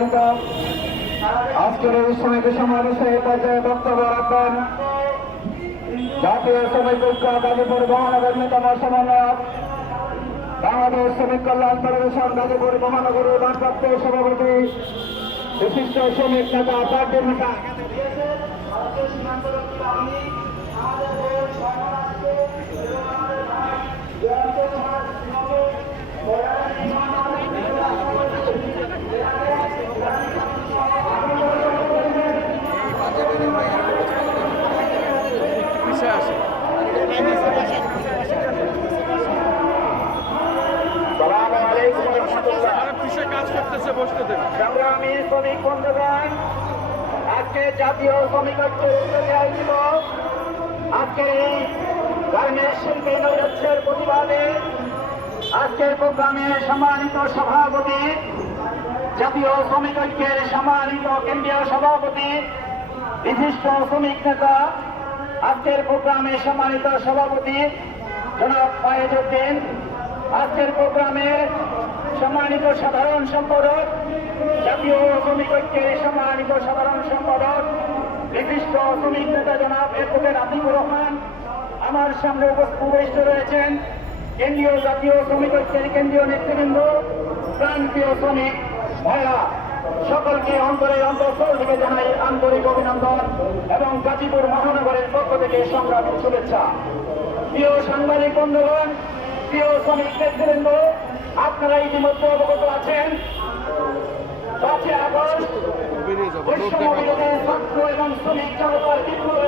আয়োজিত আজকের এই শ্রমিক সমাবেশে পর্যায়ে বক্তব্য রাখবেন জাতীয় শ্রমিক ঐক্য গাজীপুর মহানগর অন্যতম সমন্বয়ক বাংলাদেশ শ্রমিক কল্যাণ ফেডারেশন গাজীপুর মহানগরের ভারপ্রাপ্ত সভাপতি বিশিষ্ট শ্রমিক নেতা পার্টির নেতা সংগ্রামী শ্রমিক বন্ধুগণ, আজকে জাতীয় শ্রমিক ঐক্যের উদ্যোগে আয়োজিত আজকের এই গার্মেন্টস শিল্পী নৈরাজ্যের প্রতিবাদে আজকের প্রোগ্রামে সম্মানিত সভাপতি, জাতীয় শ্রমিক ঐক্যের সম্মানিত কেন্দ্রীয় সভাপতি, বিশিষ্ট শ্রমিক নেতা, আজকের প্রোগ্রামে সম্মানিত সভাপতি জনাব ফায়েজউদ্দিন, আজকের প্রোগ্রামে সম্মানিত সাধারণ সম্পাদক, জাতীয় শ্রমিক ঐক্যের সম্মানিত সাধারণ সম্পাদক, বিশিষ্ট শ্রমিক নেতা জনাব অ্যাডভোকেট আতিকুর রহমান, আমার সামনে উপস্থিত রয়েছেন কেন্দ্রীয় জাতীয় শ্রমিক ঐক্যের কেন্দ্রীয় নেতৃবৃন্দ, প্রান্তীয় শ্রমিক ভাইরা, সকলকে অন্তঃস্থল থেকে জানাই আন্তরিক অভিনন্দন এবং গাজীপুর মহানগরের পক্ষ থেকে সংগ্রামী শুভেচ্ছা। প্রিয় সাংবাদিক বন্ধুগণ, প্রিয় শ্রমিক নেতৃবৃন্দ, আপনারা ইতিমধ্যে অবগত আছেন 5 আগস্ট বৈষম্য বিরোধী ছাত্র এবং শ্রমিক জনতার বিপ্লব